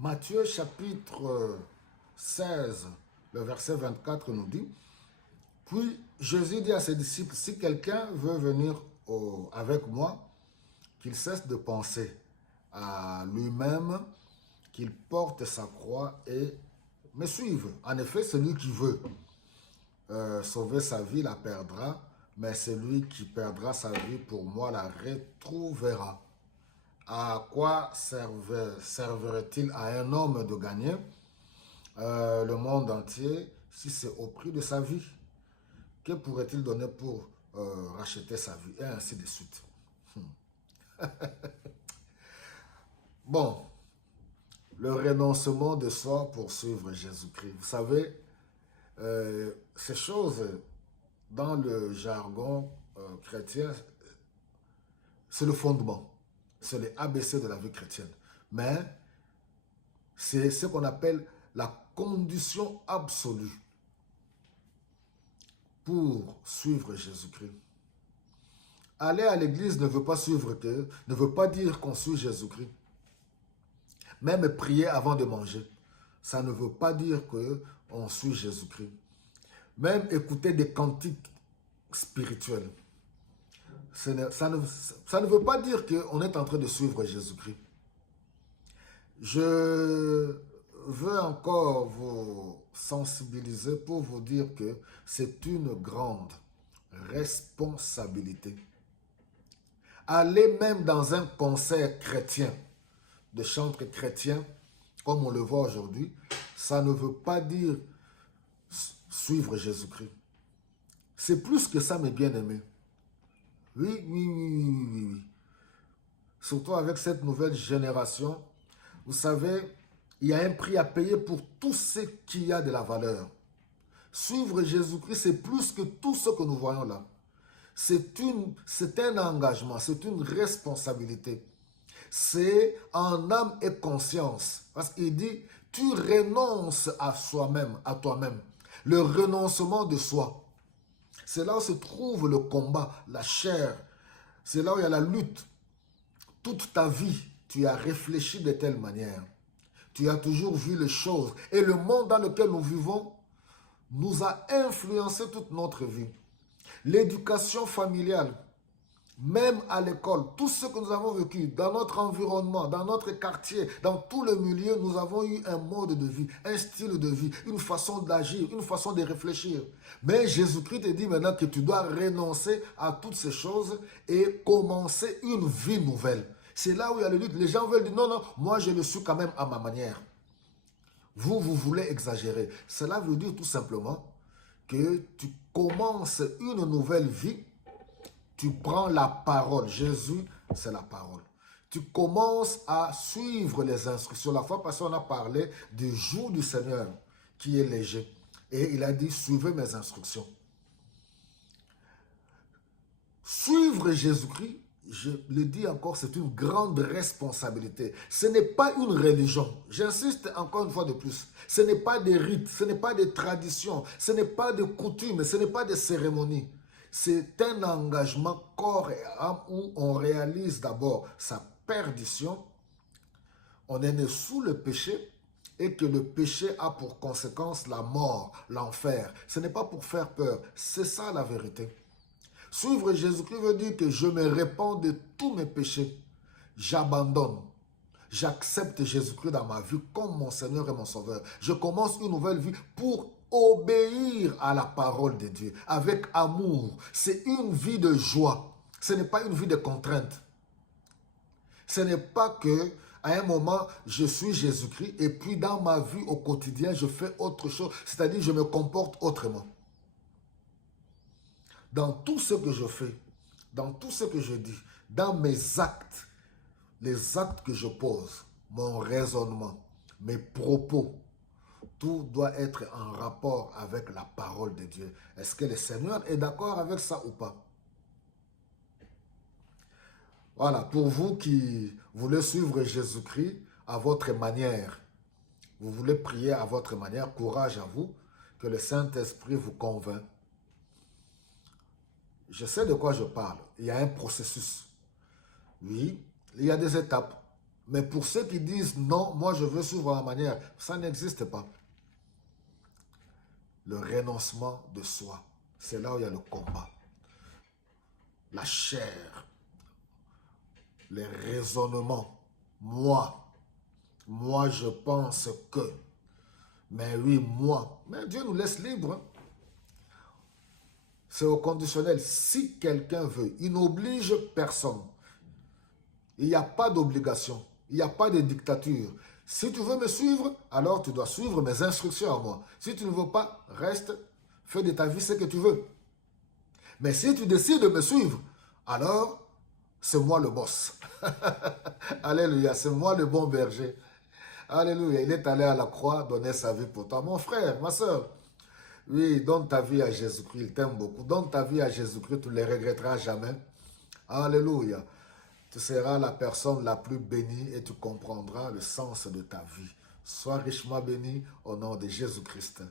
Matthieu chapitre 16, le verset 24 nous dit, puis Jésus dit à ses disciples, si quelqu'un veut venir avec moi, qu'il cesse de penser à lui-même, qu'il porte sa croix et me suive. En effet, celui qui veut sauver sa vie la perdra, mais celui qui perdra sa vie pour moi la retrouvera. À quoi servirait-il à un homme de gagner le monde entier si c'est au prix de sa vie? Que pourrait-il donner pour racheter sa vie? Et ainsi de suite. Bon, le renoncement de soi pour suivre Jésus-Christ. Vous savez, ces choses, dans le jargon chrétien, c'est le fondement. C'est les ABC de la vie chrétienne. Mais c'est ce qu'on appelle la condition absolue pour suivre Jésus-Christ. Aller à l'église ne veut pas suivre que, ne veut pas dire qu'on suit Jésus-Christ. Même prier avant de manger, ça ne veut pas dire qu'on suit Jésus-Christ. Même écouter des cantiques spirituels, ça ne veut pas dire qu'on est en train de suivre Jésus-Christ. Je veux encore vous sensibiliser pour vous dire que c'est une grande responsabilité. Aller même dans un concert chrétien, de chantres chrétiens, comme on le voit aujourd'hui, ça ne veut pas dire suivre Jésus-Christ. C'est plus que ça, mes bien-aimés. Oui. Surtout avec cette nouvelle génération, vous savez, il y a un prix à payer pour tout ce qui a de la valeur. Suivre Jésus-Christ, c'est plus que tout ce que nous voyons là. C'est un engagement, c'est une responsabilité. C'est en âme et conscience. Parce qu'il dit, tu renonces à soi-même, à toi-même. Le renoncement de soi. C'est là où se trouve le combat, la chair. C'est là où il y a la lutte. Toute ta vie, tu as réfléchi de telle manière. Tu as toujours vu les choses. Et le monde dans lequel nous vivons nous a influencé toute notre vie. L'éducation familiale, même à l'école, tout ce que nous avons vécu dans notre environnement, dans notre quartier, dans tout le milieu, nous avons eu un mode de vie, un style de vie, une façon d'agir, une façon de réfléchir. Mais Jésus-Christ te dit maintenant que tu dois renoncer à toutes ces choses et commencer une vie nouvelle. C'est là où il y a le lutte. Les gens veulent dire non, moi je le suis quand même à ma manière. Vous voulez exagérer. Cela veut dire tout simplement que tu commences une nouvelle vie. Tu prends la parole. Jésus, c'est la parole. Tu commences à suivre les instructions. La fois passée, on a parlé du jour du Seigneur qui est léger. Et il a dit, suivez mes instructions. Suivre Jésus-Christ, je le dis encore, c'est une grande responsabilité. Ce n'est pas une religion. J'insiste encore une fois de plus. Ce n'est pas des rites, ce n'est pas des traditions, ce n'est pas des coutumes, ce n'est pas des cérémonies. C'est un engagement corps et âme où on réalise d'abord sa perdition. On est né sous le péché et que le péché a pour conséquence la mort, l'enfer. Ce n'est pas pour faire peur, c'est ça la vérité. Suivre Jésus-Christ veut dire que je me répands de tous mes péchés. J'abandonne. J'accepte Jésus-Christ dans ma vie comme mon Seigneur et mon Sauveur. Je commence une nouvelle vie pour obéir à la parole de Dieu avec amour. C'est une vie de joie. Ce n'est pas une vie de contrainte. Ce n'est pas que à un moment, je suis Jésus-Christ et puis dans ma vie au quotidien, je fais autre chose. C'est-à-dire, je me comporte autrement. Dans tout ce que je fais, dans tout ce que je dis, dans mes actes, les actes que je pose, mon raisonnement, mes propos, tout doit être en rapport avec la parole de Dieu. Est-ce que le Seigneur est d'accord avec ça ou pas? Voilà, pour vous qui voulez suivre Jésus-Christ à votre manière, vous voulez prier à votre manière, courage à vous, que le Saint-Esprit vous convainc. Je sais de quoi je parle. Il y a un processus. Oui, il y a des étapes. Mais pour ceux qui disent non, moi je veux suivre ma manière, ça n'existe pas. Le renoncement de soi, c'est là où il y a le combat. La chair, les raisonnements. Moi je pense que. Mais oui, moi. Mais Dieu nous laisse libres. Hein. C'est au conditionnel. Si quelqu'un veut, il n'oblige personne. Il n'y a pas d'obligation. Il n'y a pas de dictature. Si tu veux me suivre, alors tu dois suivre mes instructions à moi. Si tu ne veux pas, reste, fais de ta vie ce que tu veux. Mais si tu décides de me suivre, alors c'est moi le boss. Alléluia, c'est moi le bon berger. Alléluia, il est allé à la croix donner sa vie pour toi. Mon frère, ma soeur, oui, donne ta vie à Jésus-Christ, il t'aime beaucoup. Donne ta vie à Jésus-Christ, tu ne le regretteras jamais. Alléluia. Tu seras la personne la plus bénie et tu comprendras le sens de ta vie. Sois richement béni au nom de Jésus-Christ.